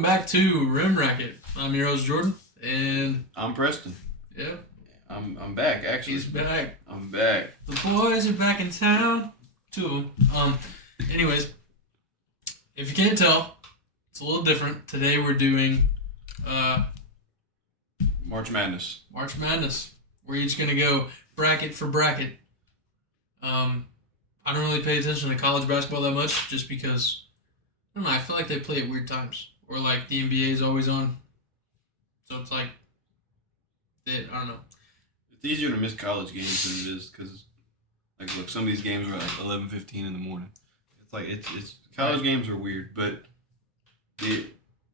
Welcome back to Rim Racket. I'm your host Jordan, and I'm Preston. yeah, I'm back actually. he's back. I'm back. The boys are back in town. Two of them. Anyways, if you can't tell, it's a little different. Today we're doing March Madness. March Madness. We're each gonna go bracket for bracket. I don't really pay attention to college basketball that much, just because I don't know. I feel like they play at weird times, or like the NBA is always on, so it's like, I don't know. It's easier to miss college games than it is because, like, look, some of these games are like 11:15 in the morning. It's like it's college games are weird, but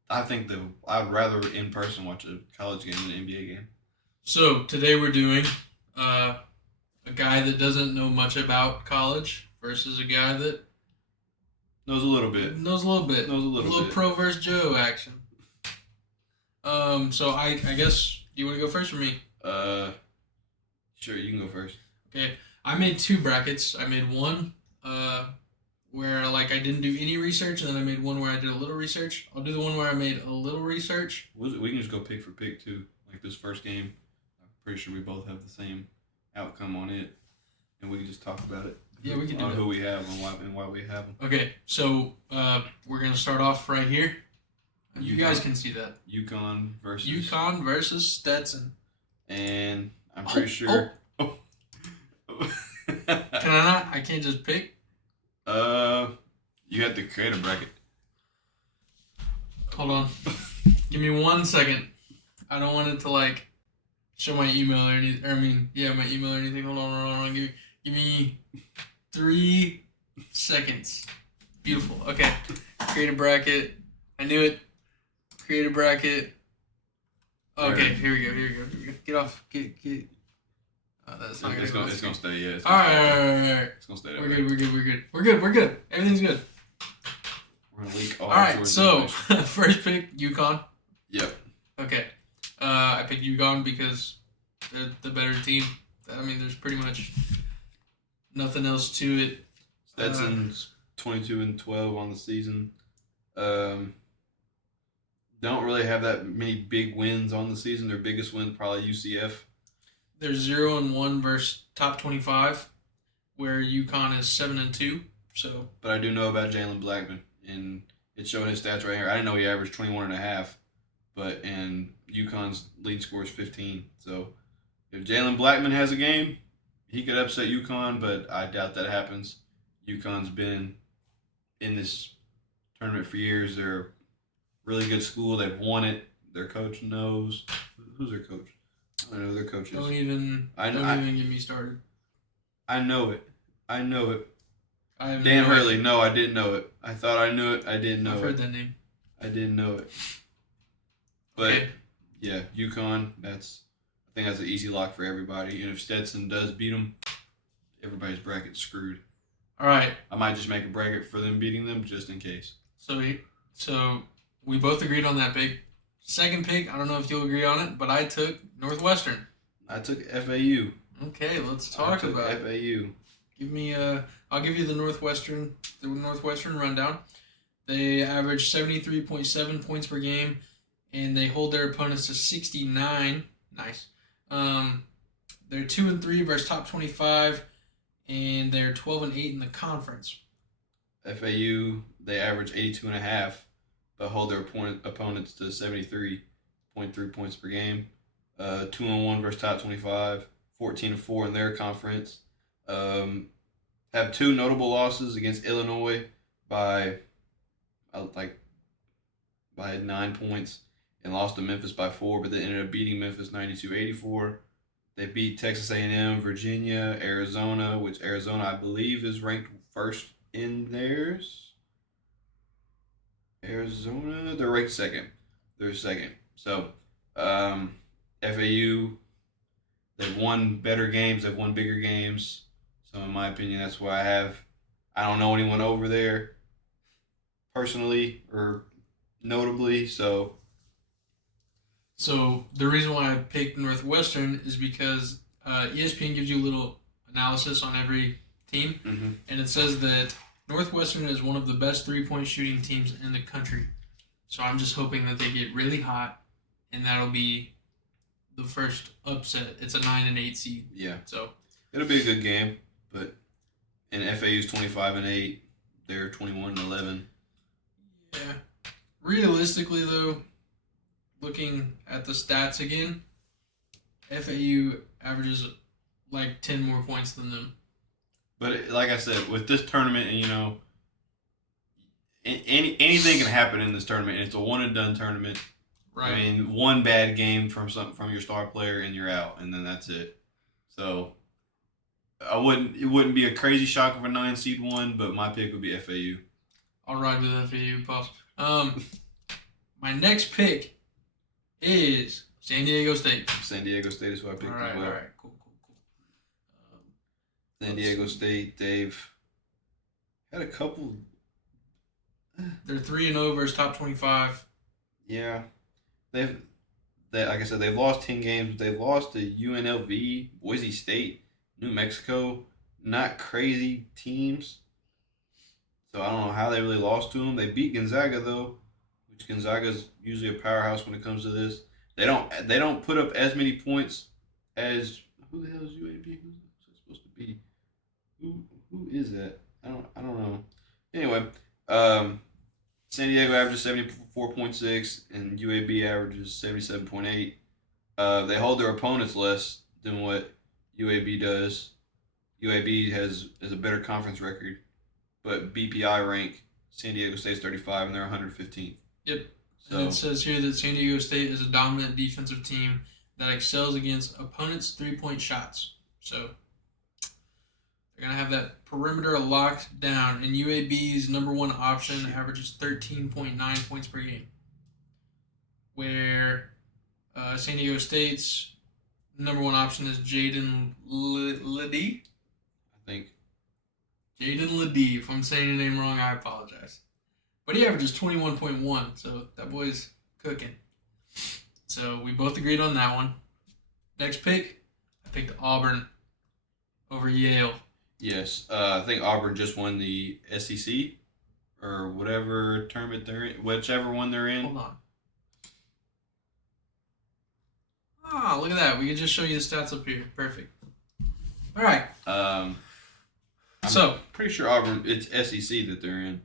I think I'd rather in person watch a college game than an NBA game. So today we're doing a guy that doesn't know much about college versus a guy that Knows a little bit. knows a little bit. Knows a little bit. pro versus Joe action. So I guess, do you want to go first or me? Sure, you can go first. Okay, I made two brackets. I made one where like I didn't do any research, and then I made one where I did a little research. I'll do the one where I made a little research. We can just go pick for pick too. Like this first game, I'm pretty sure we both have the same outcome on it, and we can just talk about it. Yeah, we can do on that. who we have and why we have them. Okay, so we're gonna start off right here. You guys can see that. UConn versus UConn versus Stetson. And I'm pretty sure. Can I not? I can't just pick. You have to create a bracket. Hold on. Give me 1 second. I don't want it to like show my email or anything. My email or anything. Hold on. Give me 3 seconds. Beautiful. Okay. Create a bracket. I knew it. Create a bracket. Okay, here we go. Get off. Get. That's not It's gonna gonna stay. Yeah. All right. It's gonna stay that We're way. good. We're good. Everything's good. We're gonna leak All right. Jordan's So information. first pick, UConn. Yep. Okay. I picked UConn because they're the better team. I mean, there's pretty much nothing else to it. Stetson's 22-12 on the season. Don't really have that many big wins on the season. Their biggest win probably UCF. They're 0-1 versus top 25, where UConn is 7-2. So, But I do know about Jalen Blackman, and it's showing his stats right here. I didn't know he averaged 21.5, and UConn's lead score is 15. So if Jalen Blackman has a game, he could upset UConn, but I doubt that happens. UConn's been in this tournament for years. They're a really good school. They've won it. Their coach knows. Who's their coach? I don't know who their coach is. don't even get me started. I know it. I have Dan no idea. Hurley. No, I didn't know it. I thought I knew it. I didn't know I've it. heard that name. I didn't know it. But Okay. yeah, UConn. I think that's an easy lock for everybody. And if Stetson does beat them, everybody's bracket's screwed. All right. I might just make a bracket for them beating them just in case. So we both agreed on that pick. Second pick, I don't know if you'll agree on it, but I took Northwestern. I took FAU. Okay, let's talk about it. FAU. I'll give you the Northwestern rundown. They average 73.7 points per game, and they hold their opponents to 69. Nice. They're 2-3 versus top 25, and they're 12-8 in the conference. FAU, they average 82.5, but hold their opponents to 73.3 points per game. 2-1 versus top 25, 14-4 in their conference. Have two notable losses against Illinois by 9 points, and lost to Memphis by 4, but they ended up beating Memphis 92-84. They beat Texas A&M, Virginia, Arizona, which Arizona I believe is ranked first in theirs. Arizona, they're ranked second. They're second. So, FAU, they've won better games. They've won bigger games. So, in my opinion, that's why I don't know anyone over there personally or notably. So the reason why I picked Northwestern is because ESPN gives you a little analysis on every team, and it says that Northwestern is one of the best 3-point shooting teams in the country. So I'm just hoping that they get really hot, and that'll be the first upset. It's a 9-8 seed. Yeah. So it'll be a good game, but and FAU's 25-8, they're 21-11. Yeah. Realistically, though, looking at the stats again, FAU averages like 10 more points than them. But like I said, with this tournament, and anything can happen in this tournament. It's a one and done tournament. Right. I mean, one bad game from your star player and you're out, and then that's it. So it wouldn't be a crazy shock if a 9 seed won, but my pick would be FAU. I'll ride with FAU, Puff. My next pick is San Diego State. San Diego State is who I picked as well. All right, cool. San Diego State, they've had a couple. They're 3-0 versus top 25. Yeah, like I said, they've lost 10 games. But they've lost to UNLV, Boise State, New Mexico. Not crazy teams. So I don't know how they really lost to them. They beat Gonzaga though, which Gonzaga's usually a powerhouse when it comes to this. They don't put up as many points as who the hell is UAB? Who's that supposed to be? Who is that? I don't know. Anyway, San Diego averages 74.6 and UAB averages 77.8. They hold their opponents less than what UAB does. UAB is a better conference record, but BPI rank San Diego State's 35 and they're 115th. Yep. So, and it says here that San Diego State is a dominant defensive team that excels against opponents' 3-point shots. So they're going to have that perimeter locked down, and UAB's number one option averages 13.9 points per game, where San Diego State's number one option is Jaden Ledee. I think. Jaden Ledee. If I'm saying your name wrong, I apologize. But he averages 21.1, so that boy's cooking. So we both agreed on that one. Next pick, I picked Auburn over Yale. Yes, I think Auburn just won the SEC or whatever tournament they're in, whichever one they're in. Hold on. Ah, look at that. We can just show you the stats up here. Perfect. All right. I'm So pretty sure Auburn, it's SEC that they're in.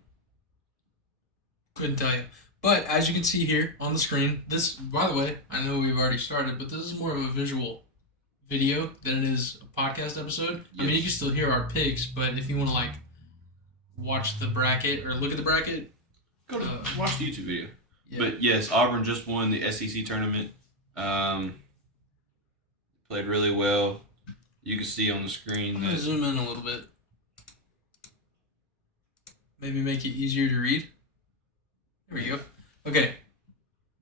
couldn't tell you. But as you can see here on the screen, this, by the way, I know we've already started, but this is more of a visual video than it is a podcast episode. Yes. I mean, you can still hear our picks, but if you want to like watch the bracket or look at the bracket, Go to watch the YouTube video. yeah. But yes, Auburn just won the SEC tournament. Played really well. You can see on the screen I'm gonna that zoom in a little bit. Maybe make it easier to read. There we go. Okay.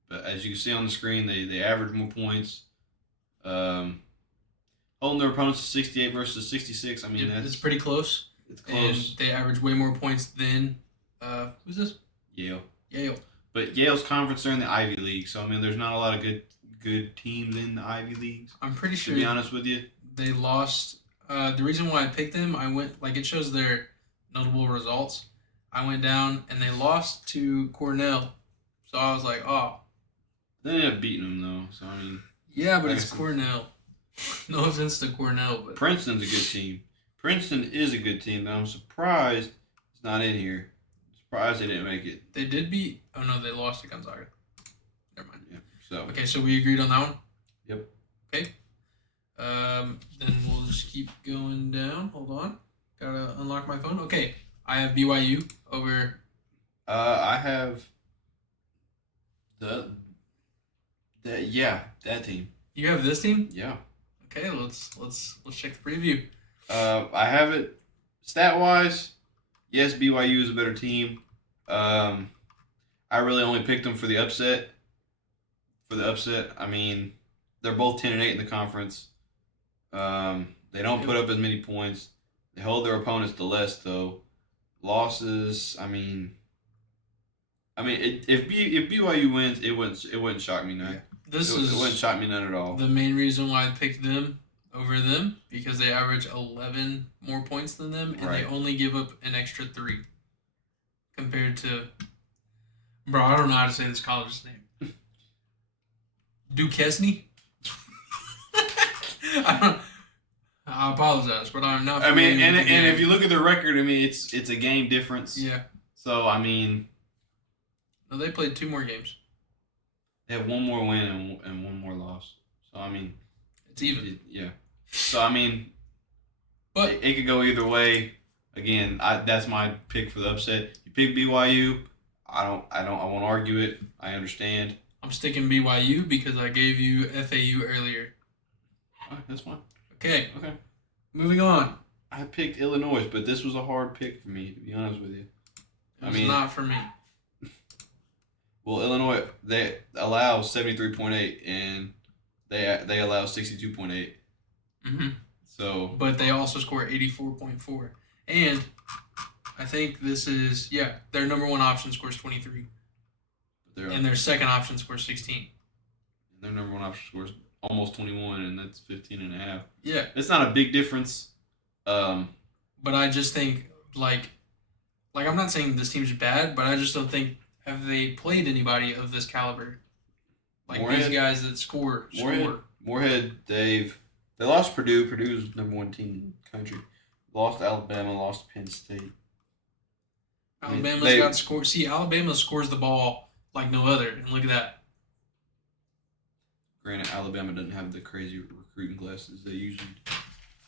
But as you can see on the screen, they average more points. Holding their opponents to 68 versus 66. I mean, it's pretty close. It's close. And they average way more points than who's this? Yale. Yale. But Yale's conference are in the Ivy League, so I mean, there's not a lot of good teams in the Ivy Leagues. I'm pretty sure. To be honest with you, they lost. The reason why I picked them, I went like it shows their notable results. I went down and they lost to Cornell, so I was like, oh. they ended up beating them though. So I mean, Yeah, but like it's Cornell. No offense to Cornell, but Princeton's a good team. Princeton is a good team, but I'm surprised it's not in here. Surprised they didn't make it. they did beat. Oh no, they lost to Gonzaga. Never mind. Yeah. So Okay, so we agreed on that one. Yep. Okay. Then we'll just keep going down. Hold on. Gotta unlock my phone. Okay. I have BYU over. I have that team. You have this team. Yeah. Okay. Let's check the preview. I have it stat wise. Yes, BYU is a better team. I really only picked them for the upset. I mean, they're both 10-8 in the conference. They don't put up as many points. They hold their opponents to less though. Losses. I mean, if BYU wins, it wouldn't shock me none. Yeah. It wouldn't shock me none at all. The main reason why I picked them over them because they average 11 more points than them and Right. they only give up an extra 3 compared to Bro, I don't know how to say this college's name. Duquesne? I apologize, but I'm not. I mean, and if you look at the record, I mean, it's a game difference. Yeah. So I mean, No, they played 2 more games. they have one more win and one more loss. So I mean, it's even. Yeah. So I mean, but it could go either way. Again, that's my pick for the upset. You pick BYU. I won't argue it. I understand. I'm sticking BYU because I gave you FAU earlier. All right, that's fine. Okay. Okay. Moving on. I picked Illinois, but this was a hard pick for me, to be honest with you. It was not for me. Well, Illinois, they allow 73.8 and they allow 62.8. Mm-hmm. So, but they also score 84.4. And I think this is their number 1 option scores 23. And their second option scores 16. And their number 1 option scores almost 21, and that's 15.5. Yeah. It's not a big difference. But I just think, like I'm not saying this team's bad, but I just don't think, have they played anybody of this caliber? Like Moorhead, these guys that score. Moorhead, they lost Purdue. Purdue's number 1 team in the country. Lost Alabama, lost Penn State. Alabama's got score. See, Alabama scores the ball like no other, and look at that. Granted, Alabama doesn't have the crazy recruiting classes they usually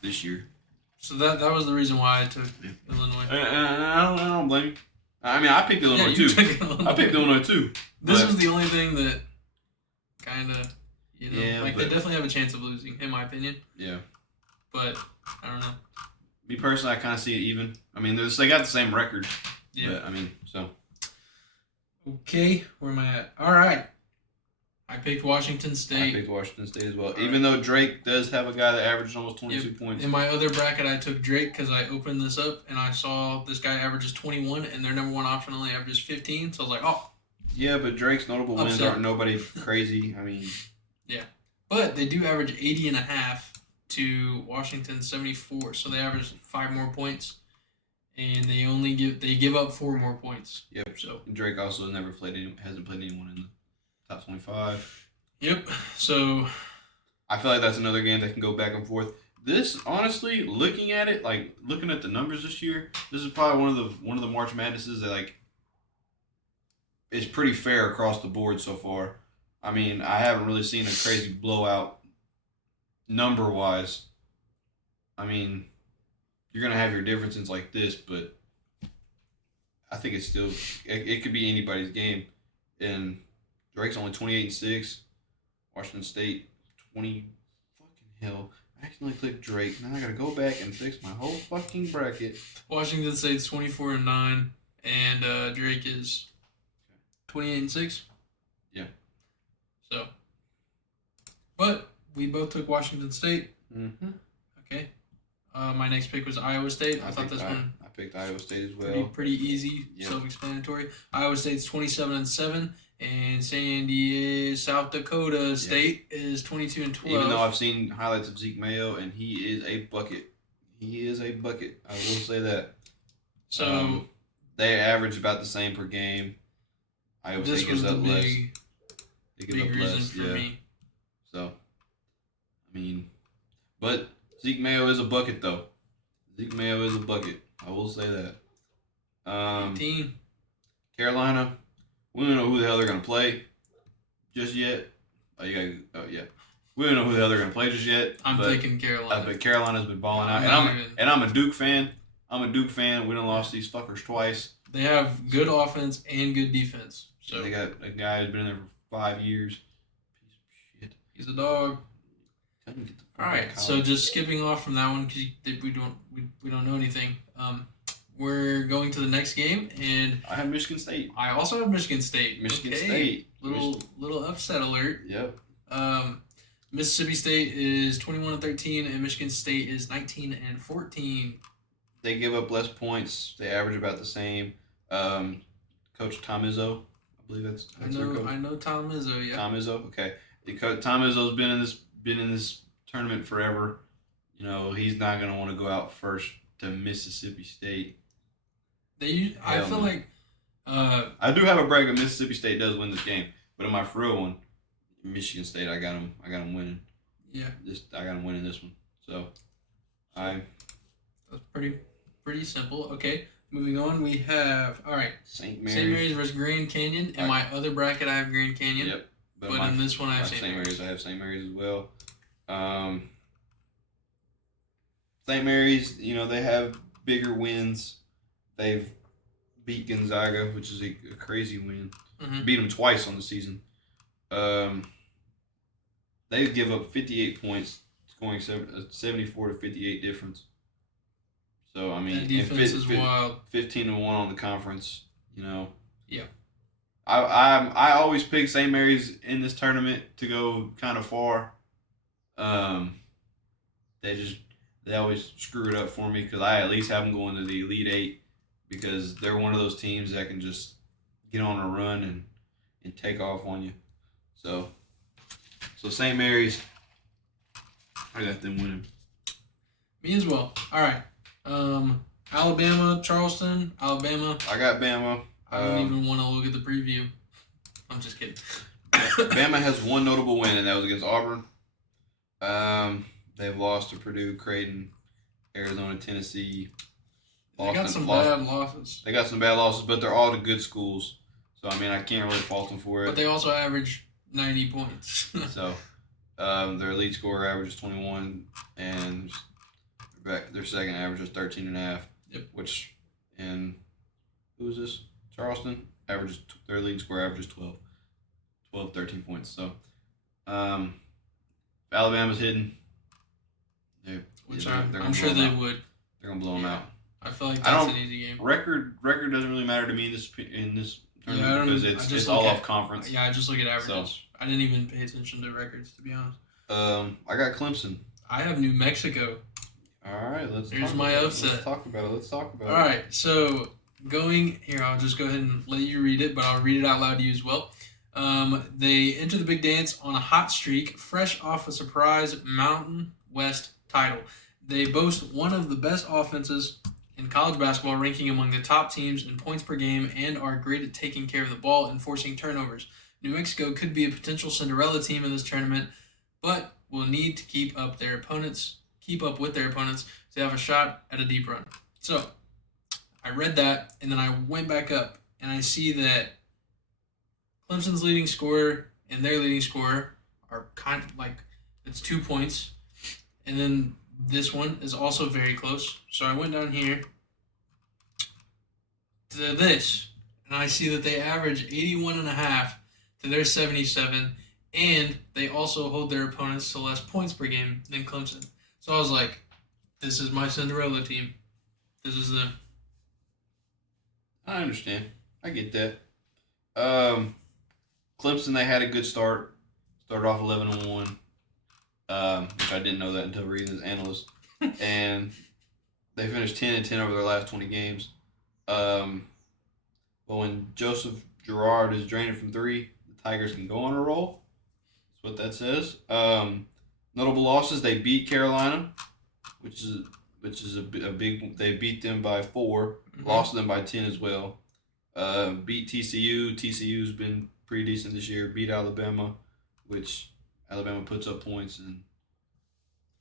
this year. So that was the reason why I took Illinois. I don't blame you. I mean, I picked Illinois too. I picked Illinois too. This was the only thing that kind of, they definitely have a chance of losing, in my opinion. Yeah. But I don't know. Me personally, I kind of see it even. I mean, they got the same record. Yeah. But, I mean, so. Okay, where am I at? All right. I picked Washington State. I picked Washington State as well. Even though Drake does have a guy that averages almost 22 points. In my other bracket, I took Drake because I opened this up and I saw this guy averages 21 and their number 1 option only averages 15. So I was like, oh. Yeah, but Drake's notable wins aren't nobody crazy. I mean. Yeah. But they do average 80.5 to Washington 74. So they average 5 more points. And they give up 4 more points. Yep. So Drake also hasn't played anyone in the top 25. Yep. So I feel like that's another game that can go back and forth. This, honestly, looking at it, like looking at the numbers this year, this is probably one of the March Madnesses that like is pretty fair across the board so far. I mean, I haven't really seen a crazy blowout number wise. I mean, you're gonna have your differences like this, but I think it's still it could be anybody's game. And Drake's only 28-6. Washington State 20. Fucking hell! I accidentally clicked Drake. Now I gotta go back and fix my whole fucking bracket. Washington State's 24-9, and Drake is 28-6. Yeah. So, but we both took Washington State. Mm-hmm. Okay. My next pick was Iowa State. I thought this one. I picked Iowa State as well. Pretty easy, self-explanatory. Iowa State's 27-7, and South Dakota State is 22-12. Even though I've seen highlights of Zeke Mayo, and he is a bucket. He is a bucket. I will say that. So they average about the same per game. Iowa State gives up less. They give up reason less. For me. So, I mean, but Zeke Mayo is a bucket, though. Zeke Mayo is a bucket. I will say that. 18. Carolina, we don't know who the hell they're going to play just yet. We don't know who the hell they're going to play just yet. I'm thinking Carolina. But Carolina's been balling out. And I'm a Duke fan. We done lost these fuckers twice. They have good offense and good defense. So they got a guy who's been in there for 5 years. Piece of shit. He's a dog. All right, so just skipping off from that one because we don't know anything. We're going to the next game, and I have Michigan State. I also have Michigan State. Michigan State. Little upset alert. Yep. Mississippi State is 21-13, and Michigan State is 19-14. They give up less points. They average about the same. Coach Tom Izzo, I believe that's their coach. I know Tom Izzo. Yeah. Tom Izzo. Okay. Tom Izzo's been in this tournament forever. You know, he's not gonna want to go out first to Mississippi State. I feel like I do have a break if Mississippi State does win this game, but in my for real one, Michigan State, I got them. I got them winning. Yeah. I got them winning this one. So, That's pretty simple. Okay, moving on. We have St. St. Mary's versus Grand Canyon. In my other bracket, I have Grand Canyon. Yep. But in this one, I have St. Mary's. I have St. Mary's as well. St. Mary's, they have bigger wins. They've beat Gonzaga, which is a crazy win. Mm-hmm. Beat them twice on the season. They give up 58 points, scoring 74 to 58 difference. So I mean, that defense is wild. 15-1 on the conference. Yeah. I always pick St. Mary's in this tournament to go kind of far. They always screw it up for me because I at least have them going to the Elite Eight because they're one of those teams that can just get on a run and take off on you. So St. Mary's, I got them winning. Me as well. All right. Alabama, Charleston, Alabama. I got Bama. I don't even want to look at the preview. I'm just kidding. Bama has one notable win, and that was against Auburn. They've lost to Purdue, Creighton, Arizona, Tennessee. They got some bad losses. They got some bad losses, but they're all to good schools. So, I mean, I can't really fault them for it. But they also average 90 points. So, their elite score average is 21, and their second average is 13.5. Yep. Which, and who is this? Charleston averages their lead score averages 13 points. So, Alabama's hidden. I'm sure they would. They're gonna blow them out. I feel like that's an easy game. Record doesn't really matter to me in this tournament because it's all off conference. Yeah, I just look at averages. So, I didn't even pay attention to records, to be honest. I got Clemson. I have New Mexico. All right, Here's my upset. Let's talk about it. All right, so going here, I'll just go ahead and let you read it, but I'll read it out loud to you as well. They enter the big dance on a hot streak, fresh off a surprise Mountain West title. They boast one of the best offenses in college basketball, ranking among the top teams in points per game, and are great at taking care of the ball and forcing turnovers. New Mexico could be a potential Cinderella team in this tournament, but will need to keep up with their opponents to have a shot at a deep run. So, I read that, and then I went back up, and I see that Clemson's leading scorer and their leading scorer are kind of like, it's 2 points. And then this one is also very close. So I went down here to this, and I see that they average 81.5 to their 77, and they also hold their opponents to less points per game than Clemson. So I was like, this is my Cinderella team. This is them. I understand. I get that. Clemson, they had a good start. Started off 11-1, which I didn't know that until reading this analyst. And they finished 10-10 over their last 20 games. But when Joseph Girard is draining from three, the Tigers can go on a roll. That's what that says. Notable losses: they beat Carolina, which is a big. They beat them by 4. Mm-hmm. Lost them by 10 as well. Beat TCU. TCU's been pretty decent this year. Beat Alabama, which Alabama puts up points, and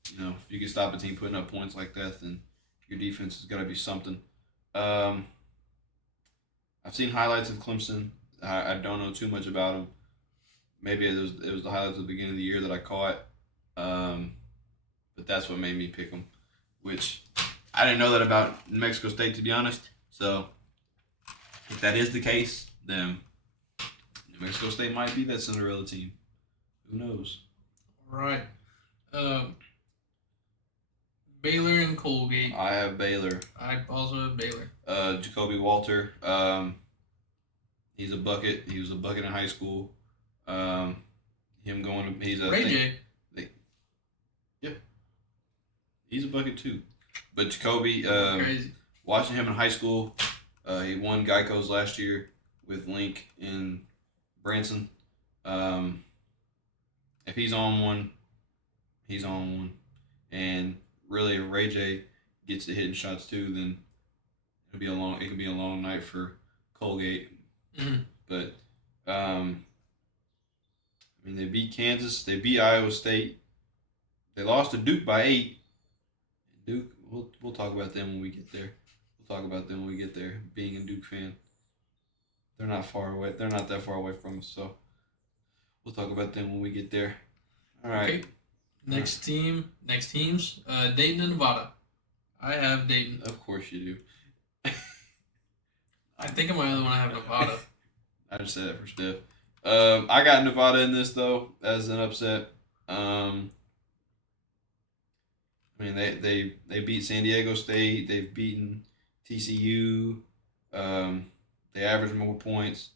if you can stop a team putting up points like that, then your defense has got to be something. I've seen highlights of Clemson. I don't know too much about them. Maybe it was the highlights at the beginning of the year that I caught, but that's what made me pick them. Which I didn't know that about New Mexico State, to be honest. So if that is the case, then New Mexico State might be that Cinderella team. Who knows? Right. Baylor and Colgate. I have Baylor. I also have Baylor. Jacoby Walter. He's a bucket. He was a bucket in high school. He's a Ray J. Yeah. He's a bucket too. But Jacoby, crazy. Watching him in high school, he won Geico's last year with Link in Branson. If he's on one, he's on one. And really, if Ray J gets to hitting shots too, then it could be a long night for Colgate. Mhm. But I mean, they beat Kansas. They beat Iowa State. They lost to Duke by 8. Duke. We'll talk about them when we get there. We'll talk about them when we get there. Being a Duke fan, they're not far away. They're not that far away from us. So we'll talk about them when we get there. All right. Okay. Next teams. Dayton and Nevada. I have Dayton. Of course you do. I think in my other one I have Nevada. I just said that for Steph. I got Nevada in this though as an upset. I mean they beat San Diego State. They've beaten TCU. They average more points.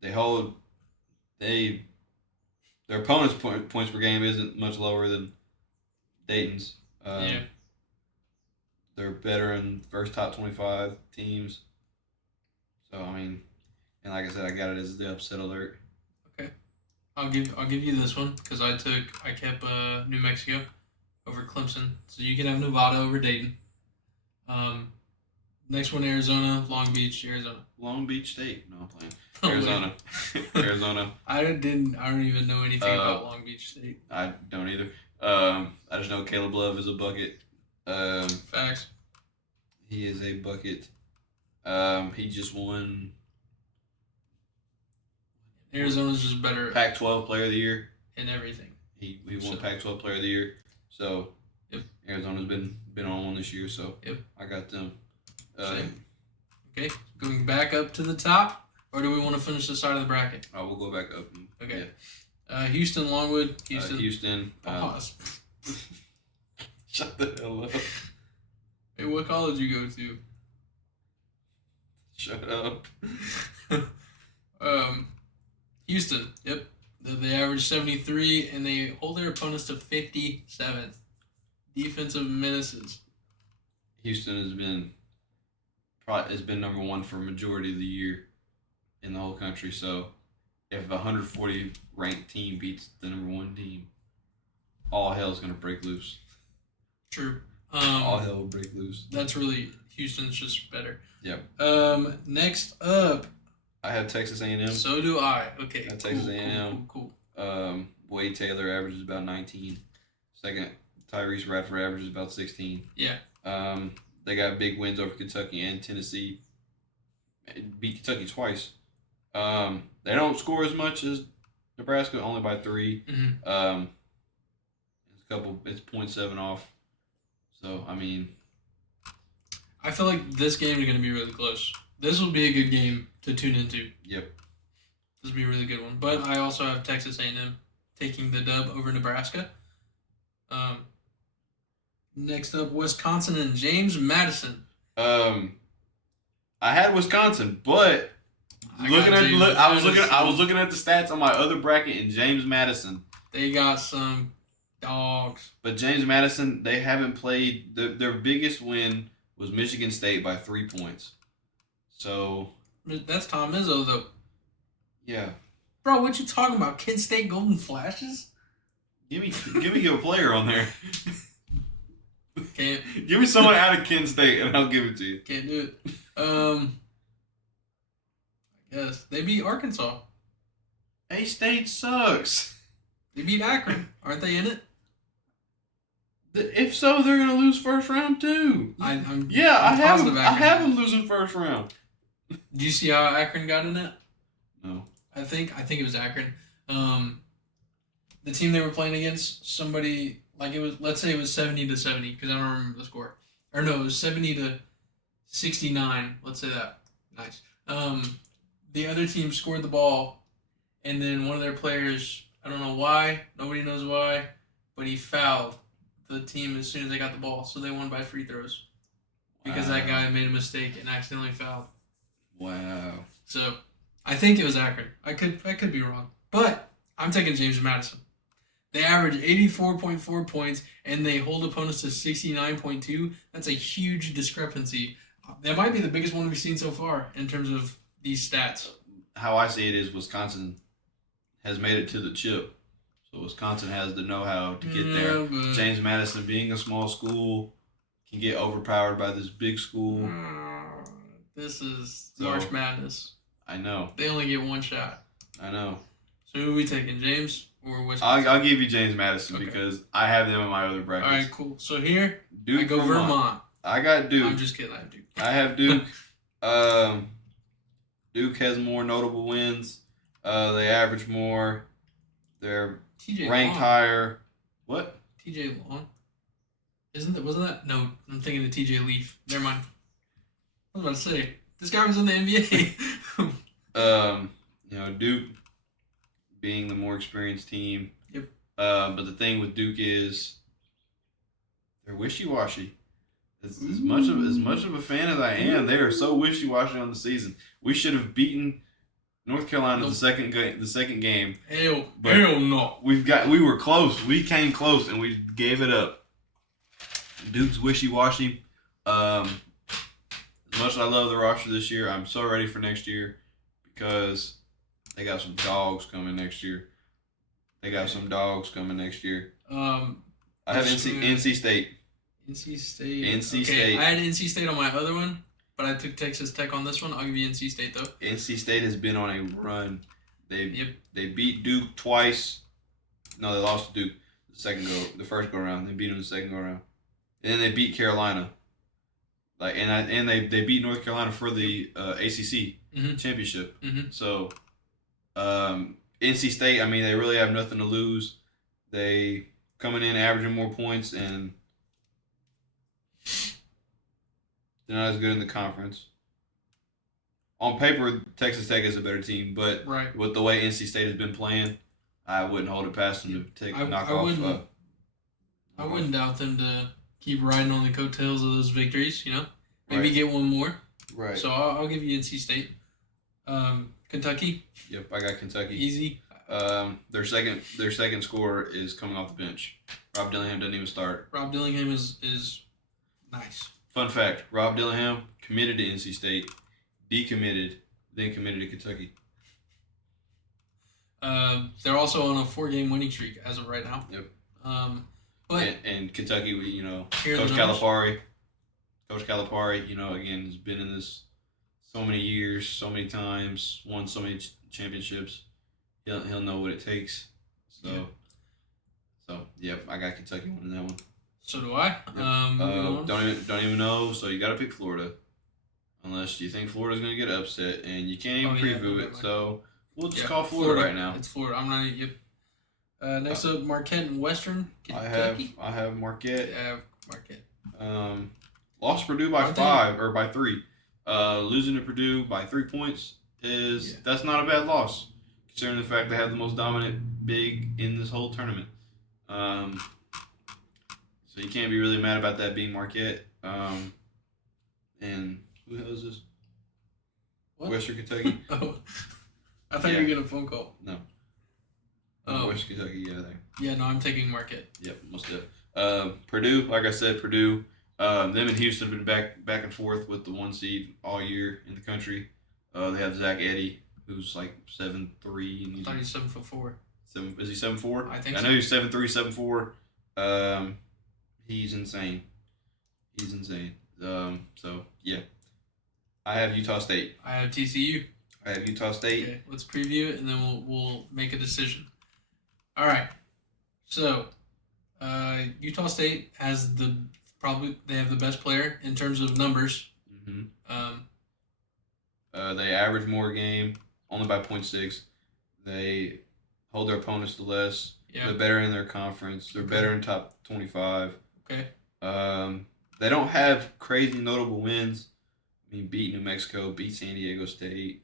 Their opponent's points per game isn't much lower than Dayton's. Yeah. They're better in first top 25 teams. So I mean, and like I said, I got it as the upset alert. Okay. I'll give you this one because I kept New Mexico over Clemson, so you can have Nevada over Dayton. Next one, Arizona, Long Beach, Arizona. Long Beach State. No, I'm playing. Arizona. Arizona. I don't even know anything about Long Beach State. I don't either. I just know Caleb Love is a bucket. Facts. He is a bucket. He just won Arizona's just better Pac-12 Player of the Year. in everything. He won Pac-12 Player of the Year. So yep. Arizona's been on one this year. So yep. I got them. Okay, going back up to the top, or do we want to finish this side of the bracket? We'll go back up. Okay. Yeah. Houston, Longwood, Houston. Houston. Shut the hell up. Hey, what college you go to? Shut up. Houston. Yep. They average 73, and they hold their opponents to 57. Defensive menaces. Houston has been number one for a majority of the year in the whole country. So if a 140 ranked team beats the number one team, all hell's gonna break loose. True. All hell will break loose. That's really Houston's just better. Yep. Next up, I have Texas A&M. So do I. Okay. Texas A&M. Cool. Wade Taylor averages about 19. Second, Tyrese Radford averages about 16. Yeah. They got big wins over Kentucky and Tennessee. Beat Kentucky twice. They don't score as much as Nebraska, only by 3. Mm-hmm. It's 0.7 off. So I mean, I feel like this game is going to be really close. This will be a good game to tune into. Yep. This will be a really good one. But I also have Texas A&M taking the dub over Nebraska. Next up, Wisconsin and James Madison. I had Wisconsin, but I was looking at the stats on my other bracket in James Madison. They got some dogs. But James Madison, they haven't played. Their biggest win was Michigan State by 3 points. So that's Tom Izzo though. Yeah. Bro, what you talking about? Kent State Golden Flashes? Give me a player on there. Can't. Give me someone out of Kent State and I'll give it to you. Can't do it. I guess they beat Arkansas. A-State sucks. They beat Akron. Aren't they in it? If so, they're gonna lose first round too. I have them losing first round. Do you see how Akron got in it? No. I think it was Akron. The team they were playing against, somebody like it was. Let's say it was 70-70 because I don't remember the score. Or no, it was 70-69. Let's say that. Nice. The other team scored the ball, and then one of their players, I don't know why, nobody knows why, but he fouled the team as soon as they got the ball, so they won by free throws because that guy made a mistake and accidentally fouled. Wow. So I think it was Akron. I could be wrong, but I'm taking James Madison. They average 84.4 points and they hold opponents to 69.2. That's a huge discrepancy. That might be the biggest one we've seen so far in terms of these stats. How I see it is Wisconsin has made it to the chip. So Wisconsin has the know-how to get there. But James Madison, being a small school, can get overpowered by this big school. This is So, March Madness. I know. They only get one shot. I know. So who are we taking, James or Wisconsin? I'll give you James Madison Okay. because I have them in my other brackets. All right, cool. So here, Duke, I go Vermont. I got Duke. I'm just kidding. I have Duke. I have Duke. Duke has more notable wins. They average more. They're TJ ranked Long. higher. What? TJ Long. Wasn't that? No, I'm thinking of TJ Leaf. Never mind. I was about to say, this guy was in the NBA. Duke being the more experienced team. Yep. But the thing with Duke is they're wishy-washy. As much of a fan as I am, they are so wishy-washy on the season. We should have beaten North Carolina the second game. Hell no. We were close. We came close and we gave it up. Duke's wishy-washy. As much as I love the roster this year, I'm so ready for next year because they got some dogs coming next year. I have NC State. NC State. NC State. I had NC State on my other one, but I took Texas Tech on this one. I'll give you NC State though. NC State has been on a run. They beat Duke twice. No, they lost to Duke the first go around. They beat them the second go around, and then they beat Carolina. And they beat North Carolina for the ACC championship. Mm-hmm. So, NC State, I mean, they really have nothing to lose. They coming in averaging more points and they're not as good in the conference. On paper, Texas Tech is a better team, but with the way NC State has been playing, I wouldn't hold it past them to knock off. I wouldn't doubt them to keep riding on the coattails of those victories. Maybe get one more. Right. So I'll give you NC State. Kentucky. Yep, I got Kentucky. Easy. Their second scorer is coming off the bench. Rob Dillingham doesn't even start. Rob Dillingham is nice. Fun fact: Rob Dillingham committed to NC State, decommitted, then committed to Kentucky. They're also on a 4-game winning streak as of right now. Yep. But and Kentucky, Coach Calipari, again has been in this so many years, so many times, won so many championships. He'll know what it takes. So yep, I got Kentucky winning that one. So do I. Yep. Don't even know. So you got to pick Florida, unless you think Florida's going to get upset, and you can't even preview it. So we'll just call Florida right now. It's Florida. I'm not. Yep. Next up, Marquette and Western Kentucky. I have Marquette. I have Marquette. Lost Purdue by 5 or by 3. Losing to Purdue by 3 points that's not a bad loss, considering the fact they have the most dominant big in this whole tournament. So you can't be really mad about that being Marquette. And who the hell is this? What? Western Kentucky. Oh, I thought you were getting a phone call. No. Oh. Western Kentucky, there. Yeah, no, I'm taking Marquette. Yep, most def. Purdue, like I said, Purdue. Them and Houston have been back and forth with the 1 seed all year in the country. They have Zach Edey, who's like 7'3". I thought he's 7'4". Is he 7'4"? I think I so. know he's 7'3", 7'4". He's insane. So yeah, I have Utah State. I have TCU. I have Utah State. Okay, let's preview it and then we'll make a decision. All right. So, Utah State has they have the best player in terms of numbers. Mm-hmm. They average more a game, only by 0.6. They hold their opponents to less. Yeah. They're better in their conference. They're better in top 25. Okay. They don't have crazy notable wins. I mean, beat New Mexico, beat San Diego State.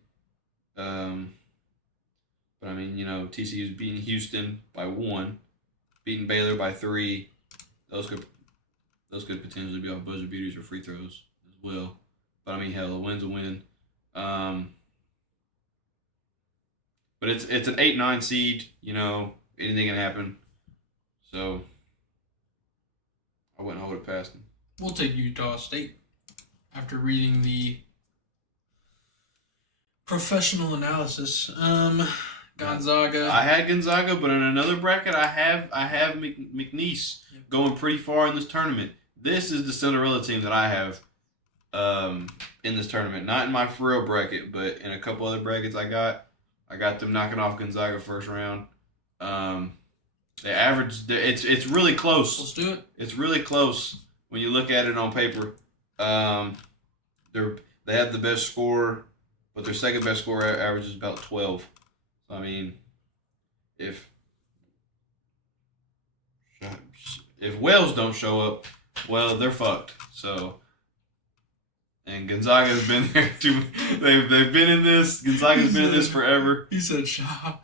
But I mean, TCU's beating Houston by 1, beating Baylor by 3. Those could potentially be off buzzer beaters or free throws as well. But I mean, hell, a win's a win. But it's an 8-9 seed. Anything can happen. So I wouldn't hold it past them. We'll take Utah State after reading the professional analysis. Gonzaga. I had Gonzaga, but in another bracket, I have McNeese going pretty far in this tournament. This is the Cinderella team that I have. in this tournament. Not in my for real bracket, but in a couple other brackets I got. I got them knocking off Gonzaga first round. They averaged. It's really close. Let's do it. It's really close when you look at it on paper. They have the best score, but their second best score average is about 12. So, I mean, if Wales don't show up, well, they're fucked. So, and Gonzaga's been there too. They've been in this. Gonzaga's been in this forever. He said Shaw.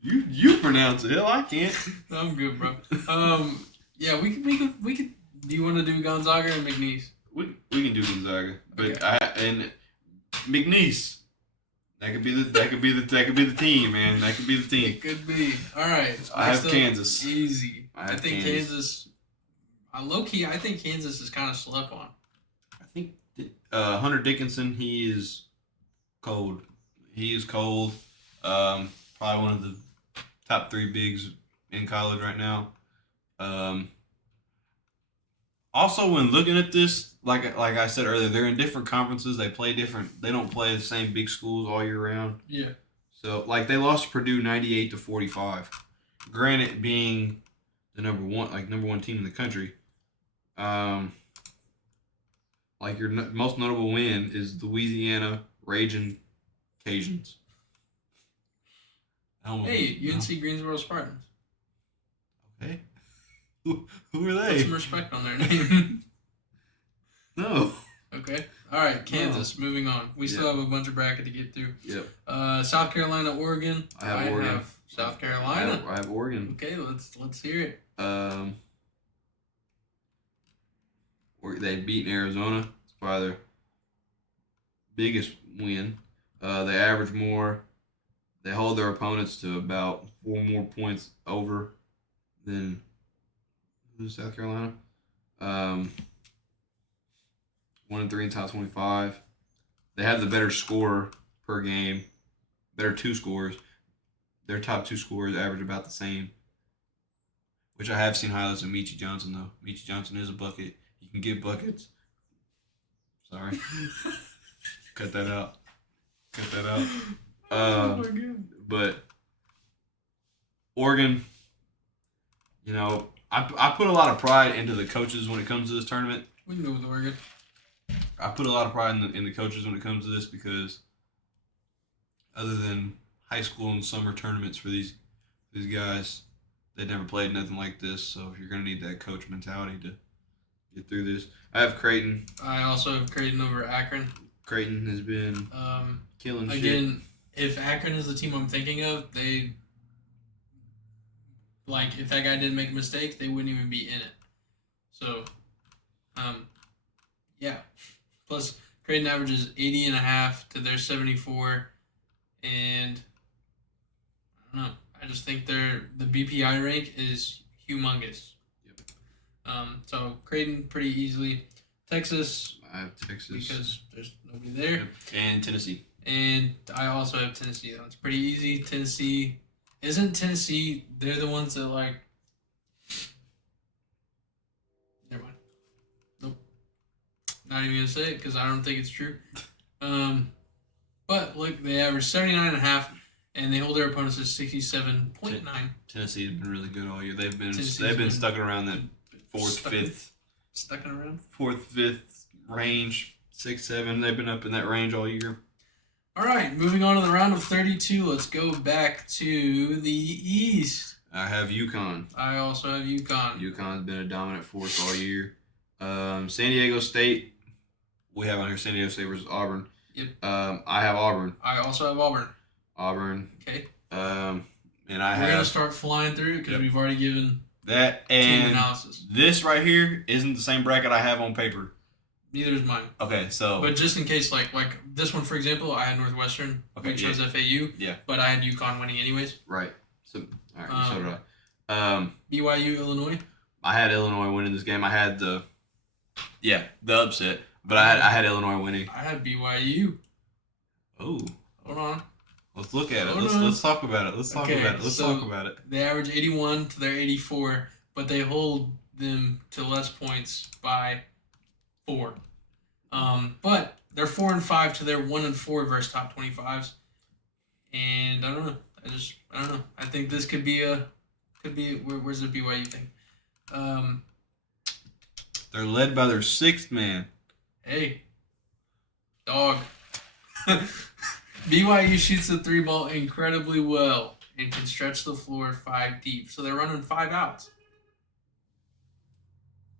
You pronounce it. Hell, I can't. I'm good, bro. Yeah, we could. Do you want to do Gonzaga and McNeese? We can do Gonzaga, but Okay. and McNeese. That could be the team, man. That could be the team. It could be. All right. I have Next up, Kansas. Easy. I have think Kansas. Low key, I think Kansas is kind of slept on. I think Hunter Dickinson. He is cold. He is cold. Probably one of the top 3 bigs in college right now. Also, when looking at this, like I said earlier, they're in different conferences. They play different. They don't play the same big schools all year round. Yeah. So, like, they lost to Purdue 98-45. Granted, being the number one team in the country. Like, your most notable win is Louisiana Raging Cajuns. Hey, UNC Greensboro Spartans. Okay. Who are Put they? some respect on their name. No. Okay. All right, Kansas. Moving on. We still have a bunch of bracket to get through. Yep. South Carolina, Oregon. I have Oregon. Have South Carolina. I have Oregon. Okay, let's hear it. They've beaten Arizona. It's probably their biggest win. They average more. They hold their opponents to about 4 more points over than South Carolina. 1-3 in top 25. They have the better score per game. Better 2 scores. Their top 2 scorers average about the same. Which I have seen highlights of Meechie Johnson, though. Meechie Johnson is a bucket. He can get buckets. Sorry. Cut that out. Oh my God. But Oregon, I put a lot of pride into the coaches when it comes to this tournament. We can go with Oregon. I put a lot of pride in the coaches when it comes to this because other than high school and summer tournaments for these guys, they never played nothing like this. So you're going to need that coach mentality to get through this. I have Creighton. I also have Creighton over Akron. Creighton has been killing shit. Again, if Akron is the team I'm thinking of, if that guy didn't make a mistake, they wouldn't even be in it. So, yeah. Plus, Creighton averages 80.5 to their 74, and I don't know. I just think the BPI rank is humongous. Yep. So Creighton pretty easily. Texas. I have Texas because there's nobody there. Yep. And Tennessee. And I also have Tennessee, though. It's pretty easy. Tennessee. Isn't Tennessee, they're the ones that, never mind. Nope. Not even going to say it because I don't think it's true. But, look, they average 79.5, and they hold their opponents at 67.9. Tennessee has been really good all year. They've been Tennessee's stuck around that fourth, fifth range, 6, 7. They've been up in that range all year. All right, moving on to the round of 32. Let's go back to the East. I have UConn. I also have UConn. UConn's been a dominant force all year. San Diego State. We have on here San Diego State versus Auburn. Yep. I have Auburn. I also have Auburn. Okay. And We're going to start flying through because we've already given that team and analysis. this right here isn't the same bracket I have on paper. Neither is mine. Okay, so but just in case, like this one, for example, I had Northwestern, which was FAU. Yeah. But I had UConn winning anyways. Right. So all right, so did I. BYU, Illinois. I had Illinois winning this game. I had the upset, but I had Illinois winning. I had BYU. Oh. Hold on. Let's look at it. Let's talk about it. Let's talk about it. They average 81 to their 84, but they hold them to less points by 4. But they're 4-5 to their 1-4 versus top 25s. And I don't know. I don't know. I think this could be where's the BYU thing? They're led by their sixth man. Hey, dog. BYU shoots the 3-ball incredibly well and can stretch the floor 5 deep. So they're running 5 outs.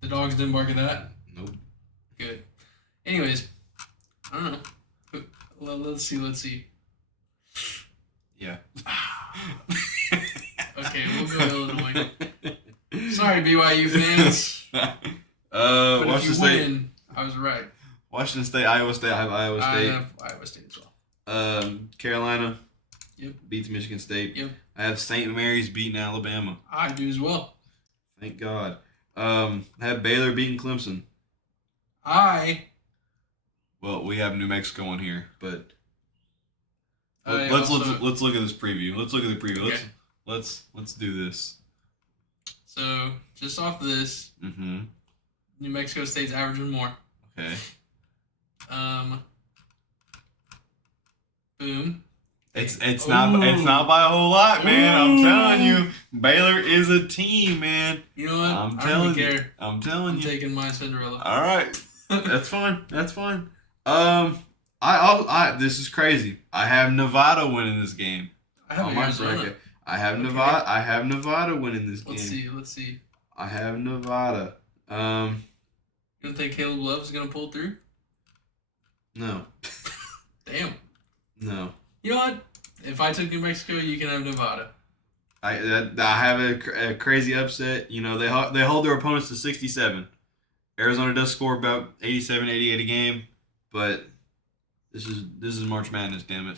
The dogs didn't bark at that? Nope. Good. Anyways, I don't know. Let's see. Yeah. Okay, we'll go Illinois. Sorry, BYU fans. But if Washington you State. win, I was right. Washington State, Iowa State. I have Iowa State. I have Iowa State as well. Carolina. Yep. Beats Michigan State. Yep. I have St. Mary's beating Alabama. I do as well. Thank God. I have Baylor beating Clemson. Well, we have New Mexico on here, but let's look at this preview. Let's look at the preview. Okay. Let's do this. So just off this, New Mexico State's averaging more. Okay. Boom. It's not by a whole lot, man. I'm telling you, Baylor is a team, man. You know what? I'm telling you. I'm taking my Cinderella. All right, that's fine. That's fine. This is crazy. I have Nevada winning this game. I have Arizona. bracket. I have Nevada. I have Nevada winning this game. Let's see. I have Nevada. You don't think Caleb Love's gonna pull through? No. Damn. No. You know what? If I took New Mexico, you can have Nevada. I have a crazy upset. You know, they hold their opponents to 67. Arizona does score about 87, 88 a game, but this is March Madness, damn it.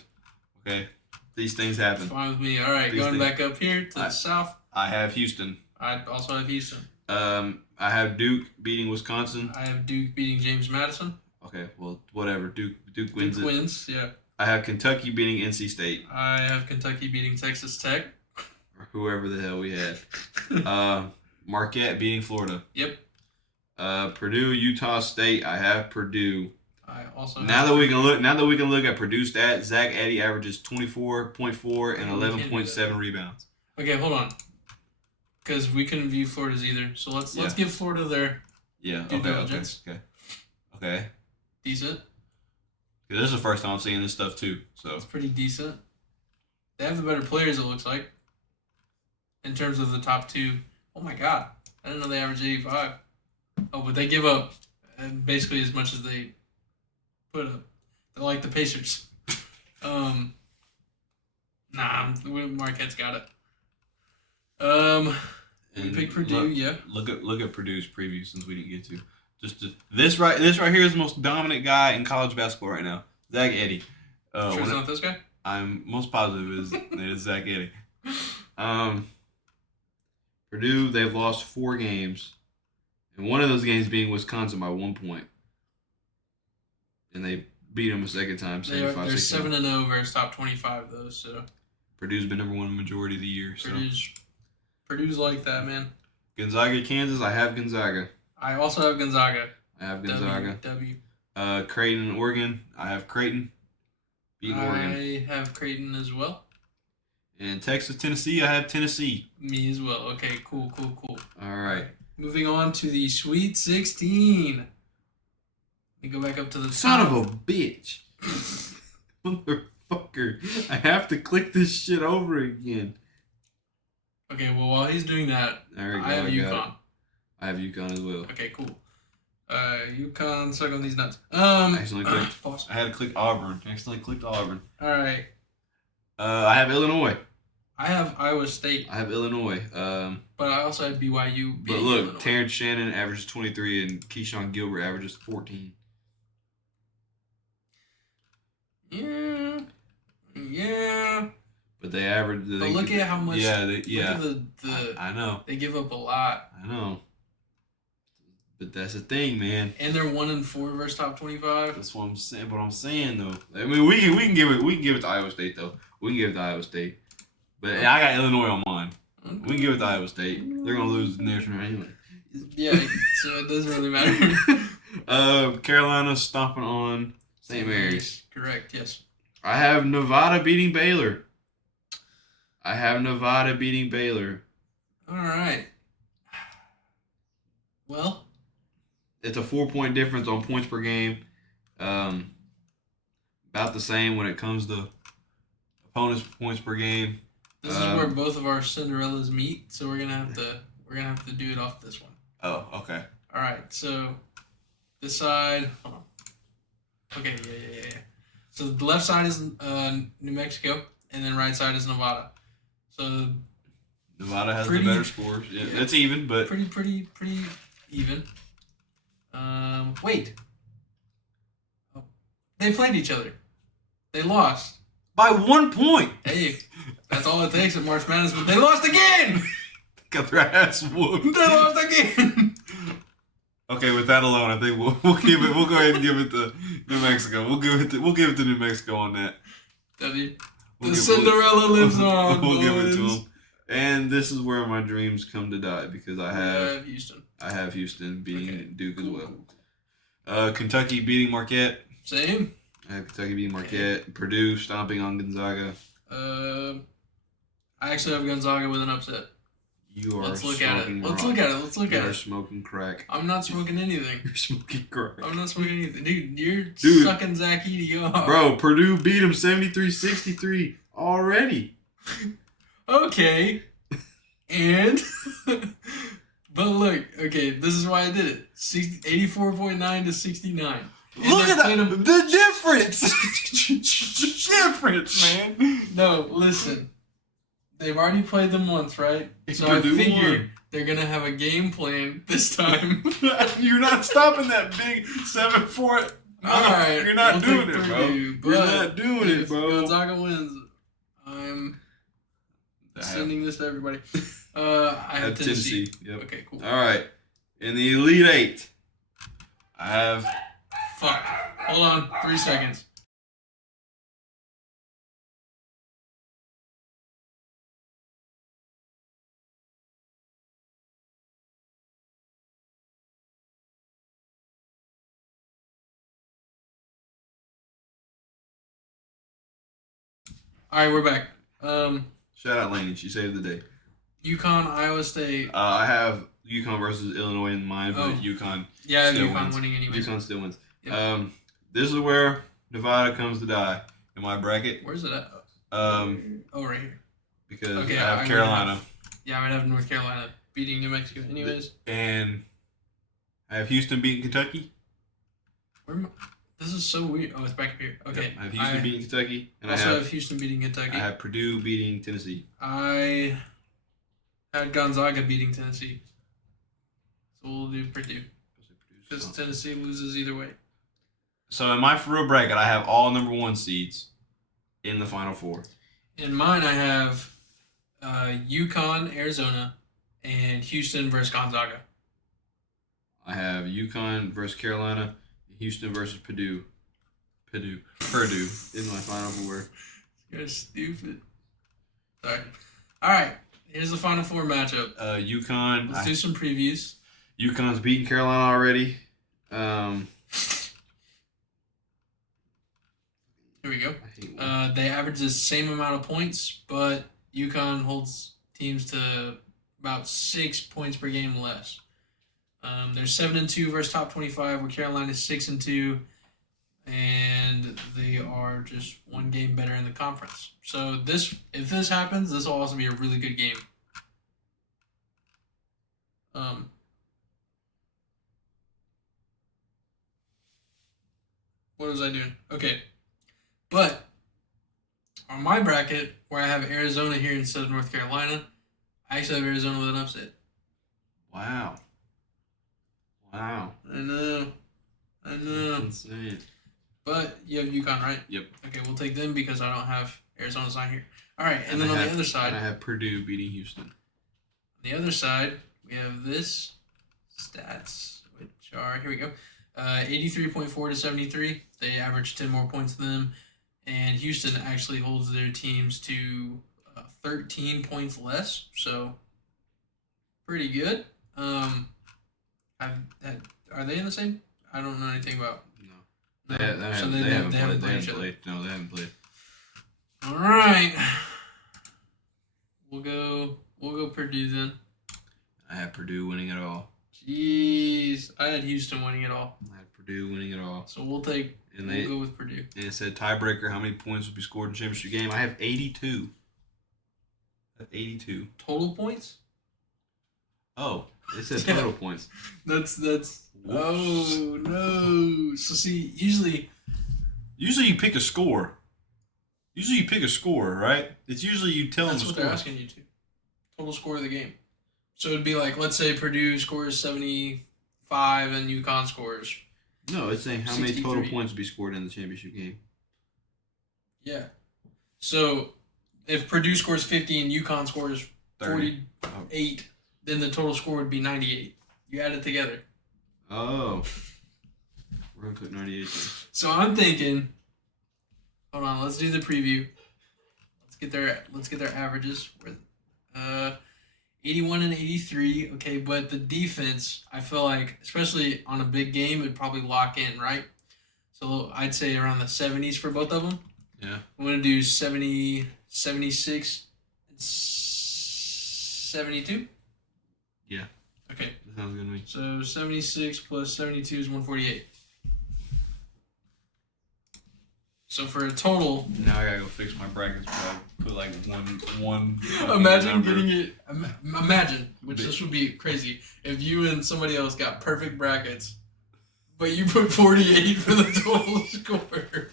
Okay? These things happen. It's fine with me. All right, going back up here to the south. I have Houston. I also have Houston. I have Duke beating Wisconsin. I have Duke beating James Madison. Okay, well, whatever. Duke wins Duke it. wins, yeah. I have Kentucky beating NC State. I have Kentucky beating Texas Tech. Or whoever the hell we had. Marquette beating Florida. Yep. Purdue, Utah State. I have Purdue. I also Now that we can look at Purdue stats, Zach Edey averages 24.4 and 11.7 rebounds. Okay, hold on. Because we couldn't view Florida's either. So let's give Florida their due diligence. Okay. Decent. This is the first time I'm seeing this stuff too. So it's pretty decent. They have the better players, it looks like. In terms of the top two. Oh my god. I didn't know they average 85. Oh, but they give up basically as much as they put up. They're like the Pacers. Marquette's got it. We pick Purdue, yeah. Look at Purdue's preview since we didn't get to. This right here is the most dominant guy in college basketball right now, Zach Edey. Sure it's not this guy? I'm most positive it is Zach Edey. Purdue, they've lost 4 games, and one of those games being Wisconsin by 1 point, and they beat them a second time. They're 7-0 versus top 25 though, so Purdue's been number 1 majority of the year. Purdue's like that, man. Gonzaga, Kansas. I have Gonzaga. I also have Gonzaga. I have Gonzaga. W. Creighton, Oregon. I have Creighton. Beating Oregon. I have Creighton as well. And Texas, Tennessee. I have Tennessee. Me as well. Okay, cool. All right. Moving on to the Sweet 16. Let me go back up to the Son top. of a bitch. Motherfucker. I have to click this shit over again. Okay, well, while he's doing that, There we go. I have UConn. I have UConn as well. Okay, cool. UConn, suck on these nuts. I had to click Auburn. I accidentally clicked Auburn. All right. I have Illinois. I have Iowa State. I have Illinois. But I also have BYU. But look, Illinois. Terrence Shannon averages 23 and Keyshawn Gilbert averages 14. Yeah. But they average. But look at how much. Yeah, Look at I know. They give up a lot. I know. But that's the thing, man. And they're 1-4 versus top 25. That's what I'm saying. But I'm saying though, I mean, we can give it to Iowa State though. We can give it to Iowa State. But I got Illinois on mine. We can give it to Iowa State. They're gonna lose the next round anyway. Yeah, so it doesn't really matter. Carolina stomping on St. Mary's. Correct. Yes. I have Nevada beating Baylor. All right. Well, it's a 4-point difference on points per game. About the same when it comes to opponents' points per game. This is where both of our Cinderellas meet, so we're gonna have to do it off this one. Oh, okay. All right. So this side. Hold on. Okay. Yeah. So the left side is New Mexico, and then right side is Nevada. So Nevada has the better scores. Yeah, it's even, but pretty even. Wait. Oh, they played each other. They lost by 1 point. Hey, that's all it takes at March Madness. But they lost again. Got their ass whooped. They lost again. Okay, with that alone, I think we'll give it. We'll go ahead and give it to New Mexico. We'll give it to New Mexico on that. The Cinderella lives on. We'll give it to them. And this is where my dreams come to die because I have Houston. I have Houston beating Duke as well. Kentucky beating Marquette. Same. I have Kentucky beating Marquette. Okay. Purdue stomping on Gonzaga. I actually have Gonzaga with an upset. You are. Let's look at it. Let's look at it. You are smoking crack. I'm not smoking anything. You're smoking crack. I'm not smoking anything. Dude, you're sucking Zach Edey off. Bro, Purdue beat him 73-63 already. Okay. And but look, okay, this is why I did it. 84.9 to 69. Look at that. The difference. Difference, man. No, listen. They've already played them once, right? So Purdue I figured they're going to have a game plan this time. You're not stopping that big 7-4. No, all right. You're not doing it, bro. You're not doing it, bro. Gonzaga wins. I'm sending this to everybody. I have Tennessee. Yep. Okay, cool. All right. In the Elite Eight, I have... Fuck. Hold on. 3 seconds. All right, we're back. Shout out Lainey. She saved the day. UConn, Iowa State. I have UConn versus Illinois in mind, but UConn yeah, still UConn wins. Winning anyway. UConn still wins. Yep. This is where Nevada comes to die in my bracket. Where's it at? Right here. Because I have Carolina. I would have North Carolina beating New Mexico anyways. And I have Houston beating Kentucky. This is so weird. Oh, it's back here. Okay. Yep. I have Houston beating Kentucky. And I have Houston beating Kentucky. I have Purdue beating Tennessee. I had Gonzaga beating Tennessee. So we'll do Purdue. Because Tennessee loses either way. So in my for real bracket, I have all number 1 seeds in the Final Four. In mine, I have UConn, Arizona, and Houston versus Gonzaga. I have UConn versus Carolina, Houston versus Purdue in my Final Four. You're stupid. Sorry. All right. Here's the Final Four matchup. UConn. Let's do some previews. UConn's beaten Carolina already. Here we go. They average the same amount of points, but UConn holds teams to about 6 points per game less. They're 7-2 versus top 25, where Carolina's 6-2, and they are just 1 game better in the conference. So if this happens, this will also be a really good game. What was I doing? Okay. But on my bracket, where I have Arizona here instead of North Carolina, I actually have Arizona with an upset. Wow. I know. That's insane. But you have UConn, right? Yep. Okay, we'll take them because I don't have Arizona's not here. All right, and then on the other side, I have Purdue beating Houston. On the other side, we have this stats, which are here we go, 83.4 to 73. They average 10 more points than them, and Houston actually holds their teams to 13 points less. So pretty good. Are they in the same? I don't know anything about. No. No. They So haven't they haven't played each other. played. No, they haven't played. All right. We'll go Purdue then. I have Purdue winning it all. Jeez, I had Houston winning it all. I had Purdue winning it all. So we'll go with Purdue. And it said tiebreaker, how many points will be scored in the championship game? I have 82. I have 82. Total points? Oh, it said total points. That's Whoops. Oh no. So see, usually you pick a score. Usually you pick a score, right? It's usually you tell them the that's what score. they're asking you to. Total score of the game. So it'd be like, let's say Purdue scores 75 and UConn scores. No, it's saying how many 63. total points will be scored in the championship game. Yeah. So if Purdue scores 50 and UConn scores 48, then the total score would be 98. You add it together. Oh. We're going to put 98 there. So I'm thinking, hold on, let's do the preview. Let's get their averages. 81 and 83, okay, but the defense, I feel like, especially on a big game, it'd probably lock in, right? So I'd say around the 70s for both of them. Yeah. I'm going to do 70, 76, and 72. Yeah. Okay. That sounds good to me. So 76 plus 72 is 148. So for a total, Now I gotta go fix my brackets. But I put like one. imagine number. getting it. Imagine, which this would be crazy, if you and somebody else got perfect brackets, but you put 48 for the total score.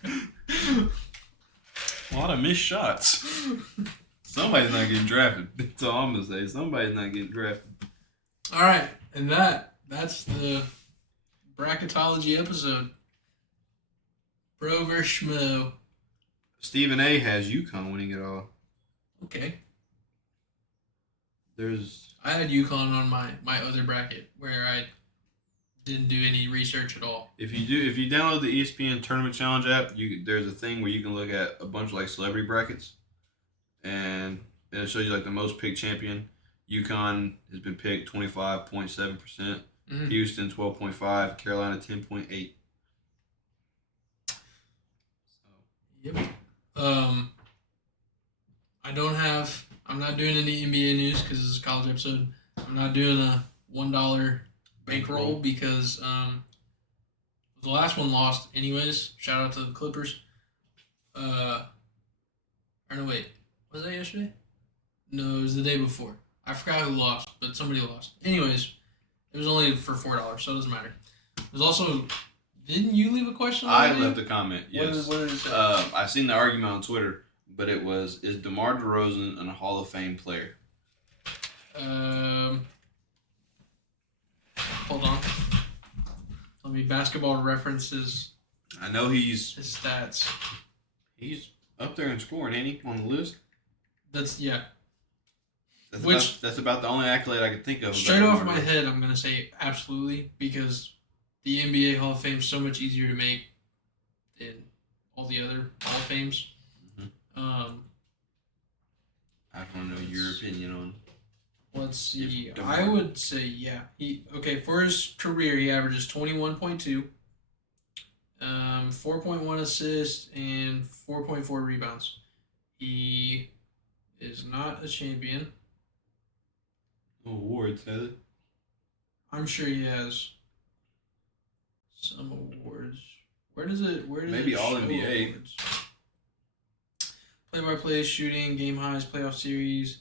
A lot of missed shots. Somebody's not getting drafted. That's all I'm gonna say. Somebody's not getting drafted. All right, and that's the bracketology episode. Bro versus Schmo. Stephen A has UConn winning it all. Okay. There's I had UConn on my other bracket where I didn't do any research at all. if you download the ESPN Tournament Challenge app, there's a thing where you can look at a bunch of like celebrity brackets, and it shows you like the most picked champion. UConn has been picked 25.7%. Mm-hmm. Houston 12.5%. Carolina 10.8%. Yep. I'm not doing any NBA news because this is a college episode. I'm not doing a $1 bankroll because the last one lost anyways. Shout out to the Clippers. Or no, wait. Was that yesterday? No, it was the day before. I forgot who lost, but somebody lost. Anyways, it was only for $4, so it doesn't matter. There's also... Didn't you leave a question? I left a comment, yes. What did it say? I seen the argument on Twitter, but it was, is DeMar DeRozan a Hall of Fame player? Hold on. Let me basketball references I know his stats. he's up there in scoring, ain't he, on the list? That's, yeah. That's about the only accolade I could think of. Straight off my head, I'm going to say absolutely because the NBA Hall of Fame is so much easier to make than all the other Hall of Fames. Mm-hmm. I want to know your opinion on. Let's see. I would say yeah. For his career, he averages 21.2, 4.1 assists, and 4.4 rebounds. He is not a champion. No awards, has it? I'm sure he has some awards. Where does Maybe it all show NBA. awards? Play-by-play, shooting, game highs, playoff series,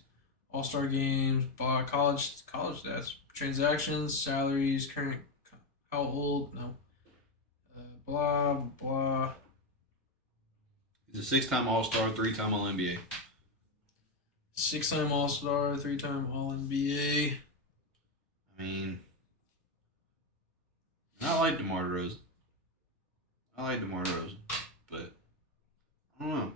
all-star games, college stats, transactions, salaries, current, how old, no, blah, blah. He's a 6-time All-Star, 3-time All-NBA. 6-time All-Star, 3-time All-NBA. I mean, I like DeMar DeRozan. But I don't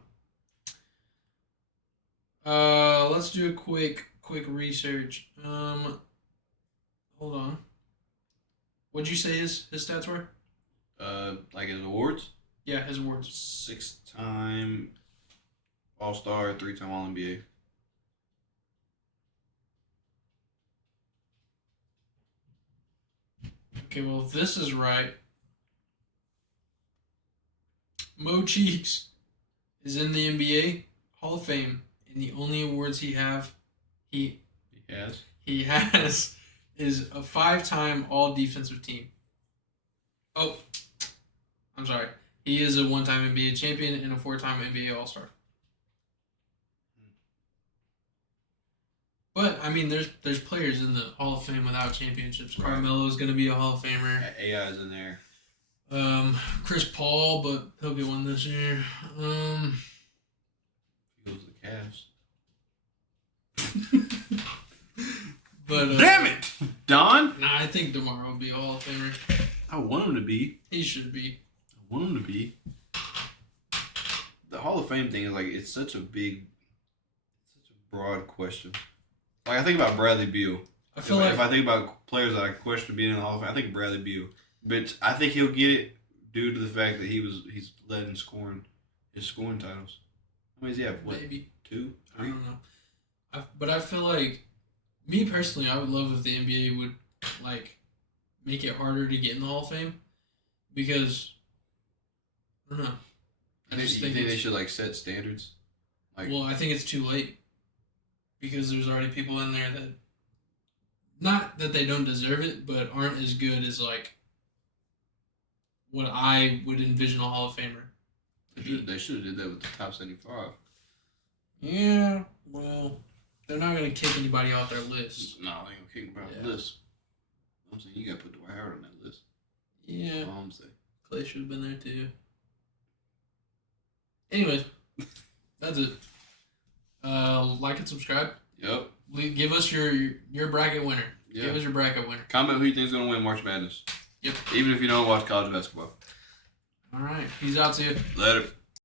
know. Let's do a quick research. Hold on. What'd you say his stats were? Like his awards? Yeah, his awards. 6-time All-Star, 3-time All-NBA. Okay, well, if this is right, Mo Cheeks is in the NBA Hall of Fame, and the only awards he has is a 5-time All Defensive Team. Oh, I'm sorry. He is a 1-time NBA champion and a 4-time NBA All-Star. But I mean, there's players in the Hall of Fame without championships. Right. Carmelo's gonna be a Hall of Famer. AI's in there. Chris Paul, but he'll get one this year. He goes to the Cavs. But damn it, Don. Nah, I think DeMar will be a Hall of Famer. I want him to be. He should be. I want him to be. The Hall of Fame thing is like it's such a broad question. Like I think about Bradley Beal. If I think about players that I question being in the Hall of Fame, I think Bradley Beal. But I think he'll get it due to the fact that he's led in scoring his scoring titles. How many does he have? What, maybe 2, 3? I don't know. But I feel like, me personally, I would love if the NBA would like make it harder to get in the Hall of Fame, because I don't know. I just think they should like set standards. Well, I think it's too late, because there's already people in there that, not that they don't deserve it, but aren't as good as like what I would envision a Hall of Famer to be. They should have did that with the top 75. Yeah, well, they're not gonna kick anybody off their list. No, they ain't gonna kick anybody off the list. I'm saying you gotta put Dwight Howard on that list. Yeah. That's all I'm saying. Clay should have been there too. Anyways, that's it. Like and subscribe. Yep. Give us your bracket winner. Yep. Give us your bracket winner. Comment who you think is gonna win March Madness. Yep. Even if you don't watch college basketball. All right. Peace out. See you. Later.